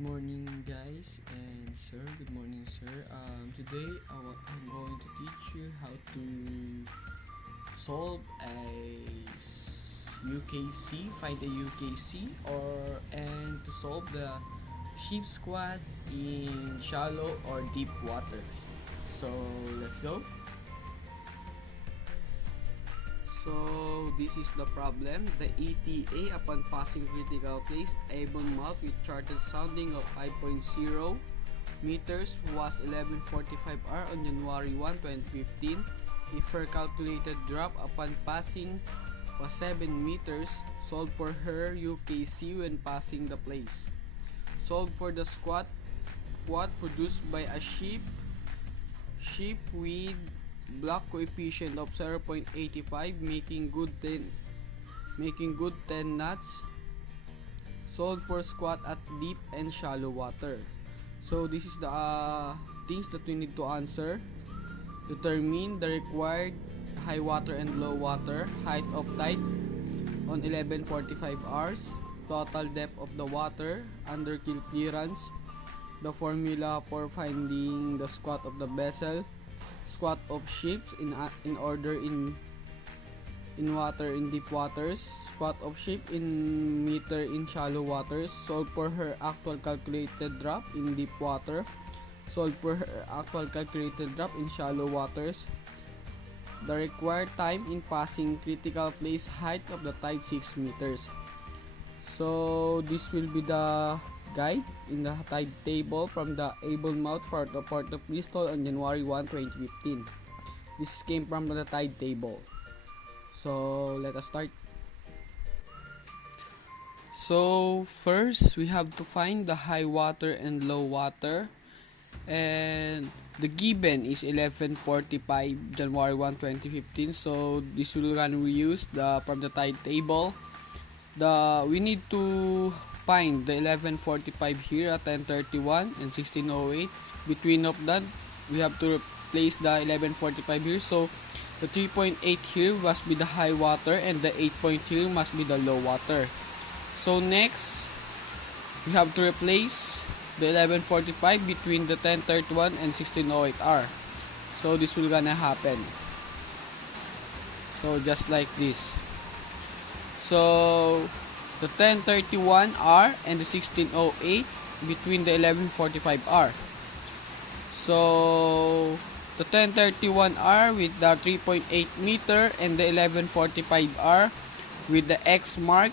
Good morning, guys and sir. Good morning, sir. Today I'm going to teach you how to solve a UKC, find a UKC, and to solve the sheep squat in shallow or deep water. So let's go. So this is the problem. The ETA upon passing critical place Avonmouth with charted sounding of 5.0 meters was 11:45 hour on January 1, 2015. If her calculated drop upon passing was 7 meters, solve for her UKC when passing the place. Solve for the squat produced by a sheep with block coefficient of 0.85 making good 10 knots. Solve for squat at deep and shallow water. So this is the things that we need to answer. Determine the required high water and low water, height of tide on 11:45 hours, total depth of the water, under keel clearance, the formula for finding the squat of the vessel, squat of ships in order in water in deep waters, squat of ship in meter in shallow waters, solve for her actual calculated drop in deep water, solve for her actual calculated drop in shallow waters, the required time in passing critical place height of the tide 6 meters. So this will be the guide in the tide table from the Avonmouth Port of Bristol on January 1, 2015. This came from the tide table. So let us start. So first we have to find the high water and low water, and the given is 11:45 January 1, 2015. So this will we use from the tide table. We need to find the 11:45 here at 10:31 and 16:08. Between of that, we have to replace the 11:45 here. So the 3.8 here must be the high water and the 8 point here must be the low water. So next, we have to replace the 11:45 between the 10:31 and 16:08 hour. So this will gonna happen. So just like this. So the 10:31 hour and the 16:08 between the 11:45 hour. So the 10:31 hour with the 3.8 meter and the 11:45 hour with the X mark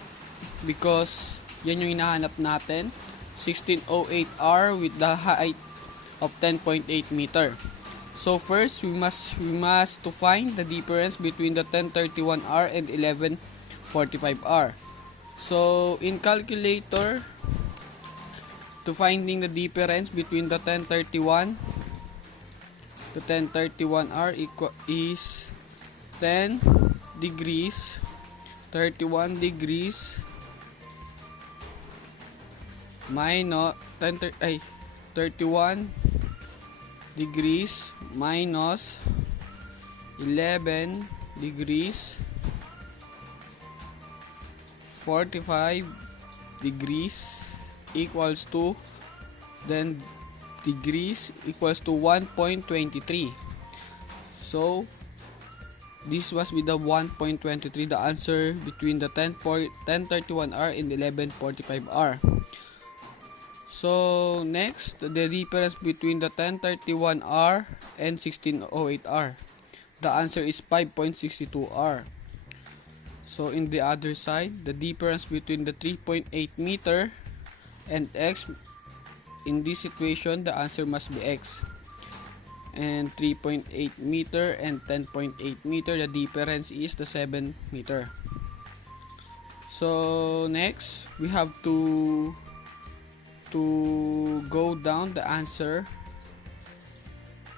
because yan yung hinahanap natin. 16:08 hour with the height of 10.8 meter. So first we must to find the difference between the 10:31 hour and 11:45 hour. So in calculator, to finding the difference between the 10:31 hour is 10 degrees 31 degrees minus 31 degrees minus 11 degrees 45 degrees equals to then degrees equals to 1.23. So this must be the 1.23, the answer between the 10:31 hour and 11:45 hour. So next, the difference between the 10:31 hour and 16:08 hour. The answer is 5.62 hour. So in the other side, the difference between the 3.8 meter and X, in this situation, the answer must be X. And 3.8 meter and 10.8 meter, the difference is the 7 meter. So next, we have to go down the answer,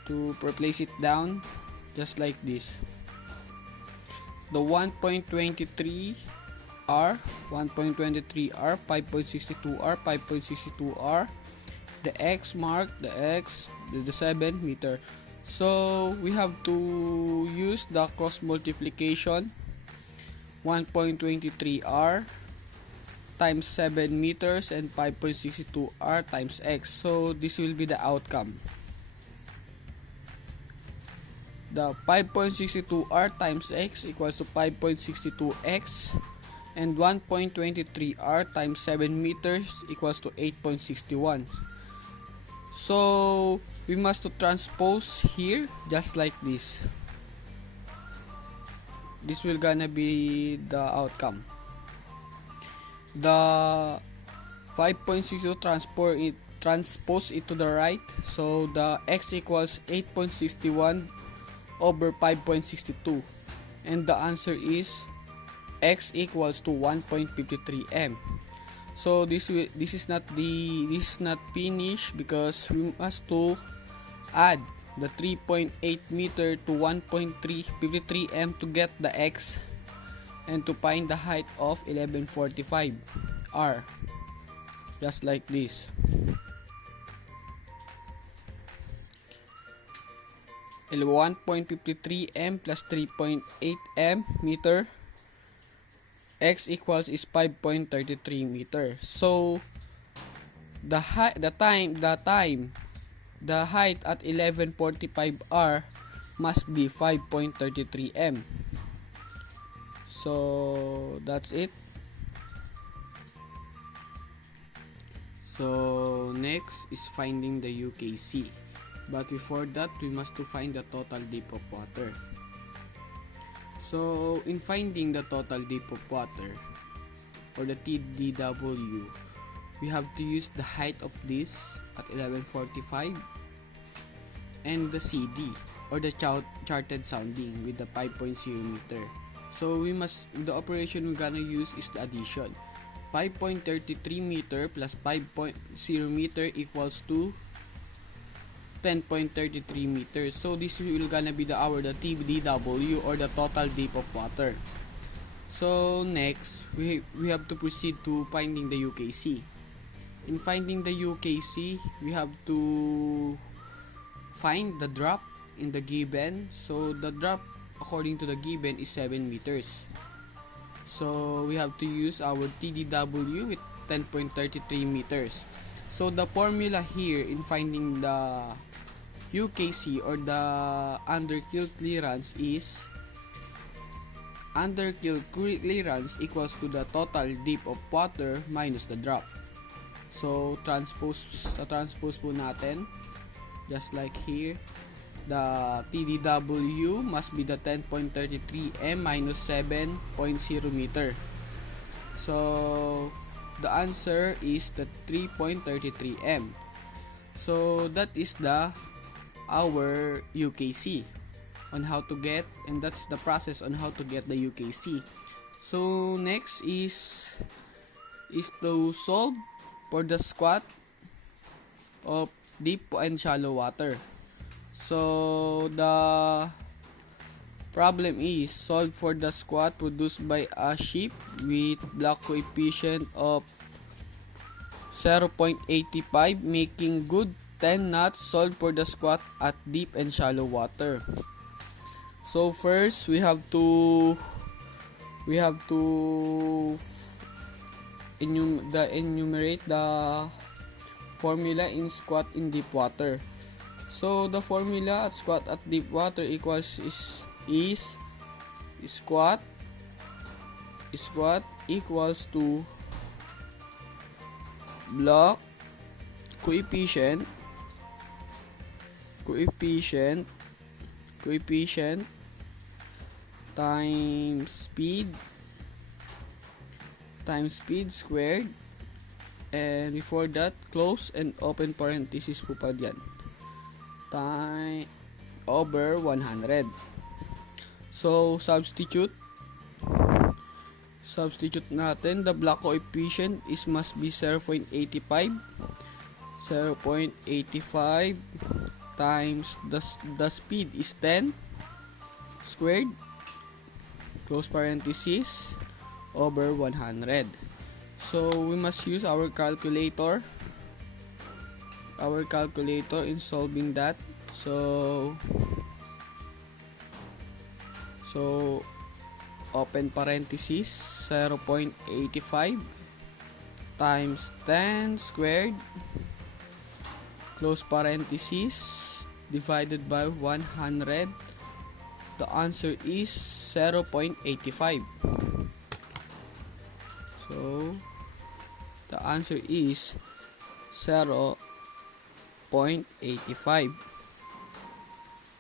to replace it down just like this. The 1.23 R, 1.23 R, 5.62 R, 5.62 R, the X mark, the 7 meter. So we have to use the cross multiplication. 1.23 R times 7 meters and 5.62 r times x. So this will be the outcome. The 5.62 r times x equals to 5.62 x, and 1.23 r times 7 meters equals to 8.61. So we must to transpose here just like this. This will gonna be the outcome. The 5.62 transpose it to the right, so the x equals 8.61 over 5.62, and the answer is x equals to 1.53 m. So this is not finished, because we must to add the 3.8 meter to 1.353 m to get the x, and to find the height of 1145 r, just like this. L 1.53 m plus 3.8 m meter, x equals is 5.33 meter. So the height at 1145 r must be 5.33 m. So that's it. So next is finding the UKC. But before that, we must to find the total depth of water. So in finding the total depth of water, or the TDW, we have to use the height of this at 1145 and the CD, or the charted sounding, with the 5.0 meter. So the operation we're gonna use is the addition. 5.33 meter plus 5.0 meter equals to 10.33 meters. So this will gonna be the TDW, or the total depth of water. So next, we have to proceed to finding the UKC. In finding the UKC, we have to find the drop in the given. So the drop according to the given is 7 meters. So we have to use our TDW with 10.33 meters. So the formula here in finding the UKC, or the underkill clearance, is underkill clearance equals to the total depth of water minus the drop. So transpose po natin, just like here. The TDW must be the 10.33 m minus 7.0 meter. So the answer is the 3.33 m. So that is our UKC on how to get, and that's the process on how to get the UKC. So next is to solve for the squat of deep and shallow water. So the problem is solve for the squat produced by a ship with block coefficient of 0.85, making good 10 knots. Solve for the squat at deep and shallow water. So first we have to enumerate the formula in squat in deep water. So the formula at squat at deep water equals is squat equals to block coefficient times speed squared, and before that close and open parenthesis po pa dyan, time over 100. So substitute natin. The block coefficient must be 0.85 times the speed is 10 squared, close parenthesis, over 100. So we must use our calculator in solving that. So open parenthesis, 0.85 times 10 squared, close parenthesis, divided by 100. The answer is 0.85. So, the answer is 0.85.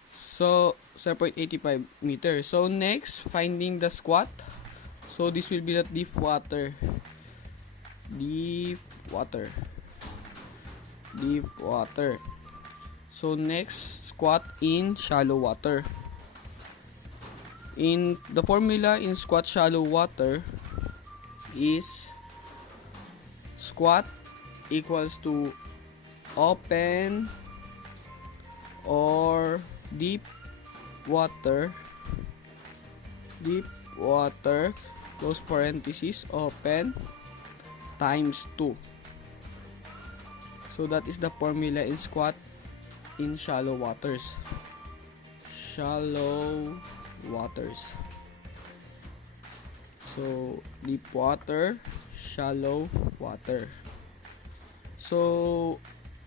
So, 0.85 meters. So, next, finding the squat. So, this will be the deep water. Deep water. So, next, squat in shallow water. In the formula in squat shallow water is squat equals to open or deep water, close parenthesis, open, times 2. So that is the formula in squat in shallow waters. So deep water, shallow water. So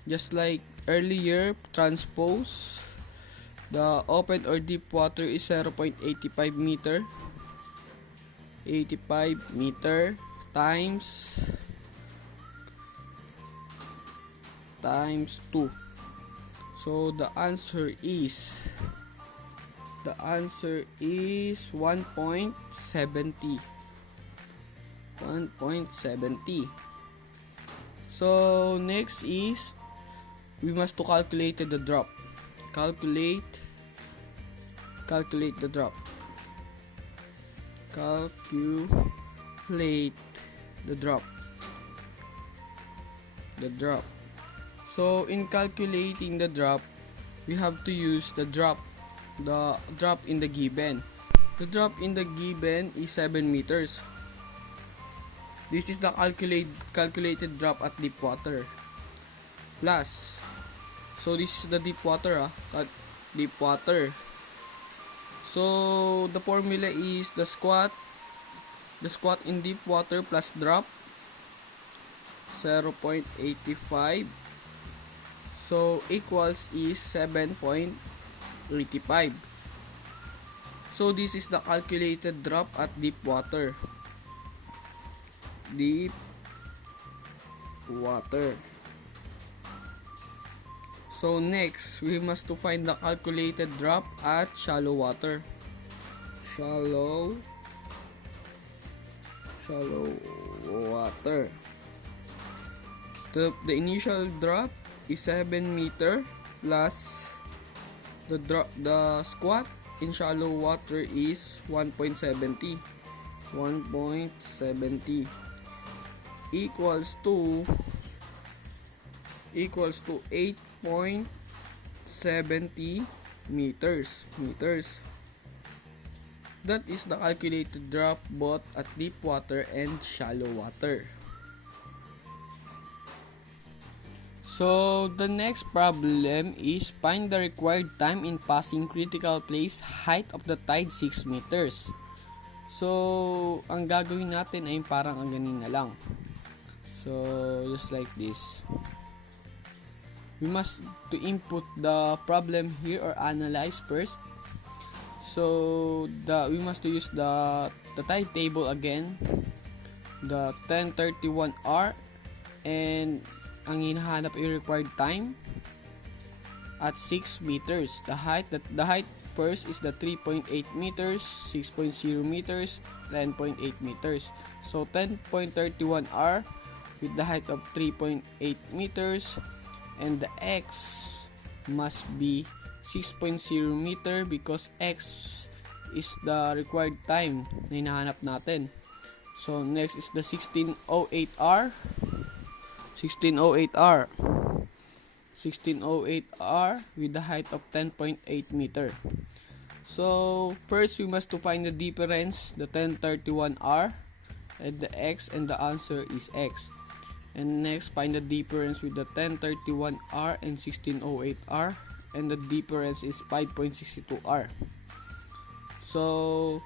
just like earlier, transpose the open or deep water is 0.85 meter. 85 meter times 2. So the answer is 1.70. So next is we must to calculate the drop. Calculate the drop. So in calculating the drop, we have to use the drop in the given. The drop in the given is 7 meters. This is the calculated drop at deep water. Plus, so this is the deep water, deep water. So the formula is the squat in deep water plus drop, 0.85. So equals is 7.85. So this is the calculated drop at deep water. So next, we must to find the calculated drop at shallow water. Shallow water. The initial drop is 7 meter plus the squat in shallow water is 1.70 equals to 8.70 meters. That is the calculated drop both at deep water and shallow water. So the next problem is find the required time in passing critical place height of the tide 6 meters. So ang gagawin natin ay parang ang ganin na lang. So just like this. We must to input the problem here or analyze first. So we must to use the tide table again, the 1031R, and ang hinahanap ay required time at 6 meters. The height first is the 3.8 meters, 6.0 meters, 10.8 meters. So 10.31R with the height of 3.8 meters, and the x must be 6.0 meter because x is the required time na hinahanap natin. So next is the 1608R with the height of 10.8 meter. So first we must to find the difference, the 1031R and the x, and the answer is x. And next, find the difference with the 1031R and 1608R, and the difference is 5.62R. So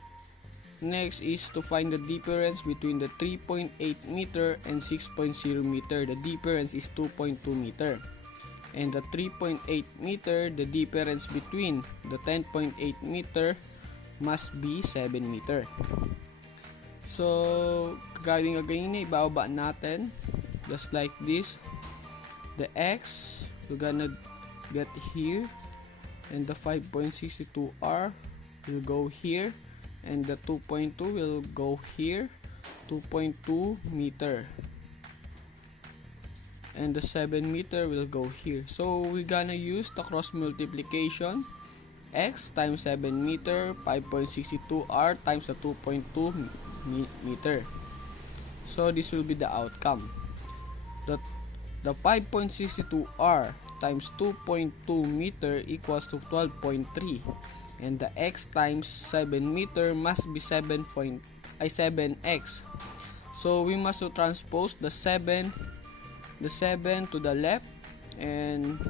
Next is to find the difference between the 3.8 meter and 6.0 meter. The difference is 2.2 meter. And the 3.8 meter, the difference between the 10.8 meter must be 7 meter. So, kagaling again na ibababa natin. Just like this. The x, we're gonna get here. And the 5.62r will go here. And the 2.2 will go here. 2.2 meter. And the 7 meter will go here. So we're gonna use the cross multiplication. X times 7 meter, 5.62r times the 2.2 meter. So this will be the outcome. The 5.62r times 2.2 meter equals to 12.3. And the x times 7 meter must be 7x. So we must transpose the 7 to the left, and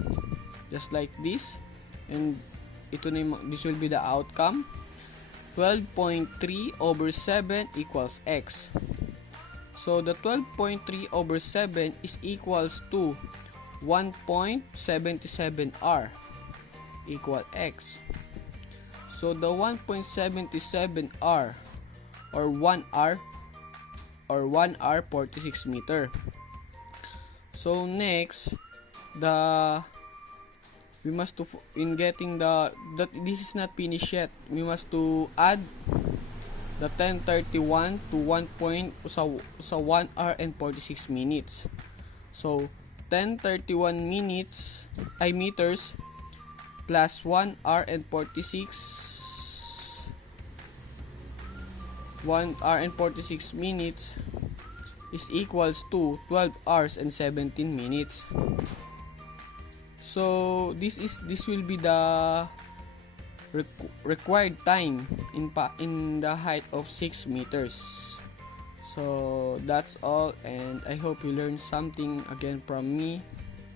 just like this, and this will be the outcome. 12.3 over 7 equals x. So the 12.3 over 7 is equals to 1.77r equal x. So the 1.77r or 1r 46 meter. So next, we must to, in getting that this is not finished yet. We must to add the 1031 to 1 hour and 46 minutes. So 1031 meters plus 1 hour and 46 minutes is equals to 12 hours and 17 minutes. So this will be the required time in the height of 6 meters. So that's all, and I hope you learned something again from me.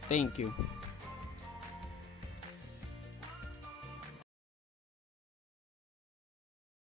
Thank you.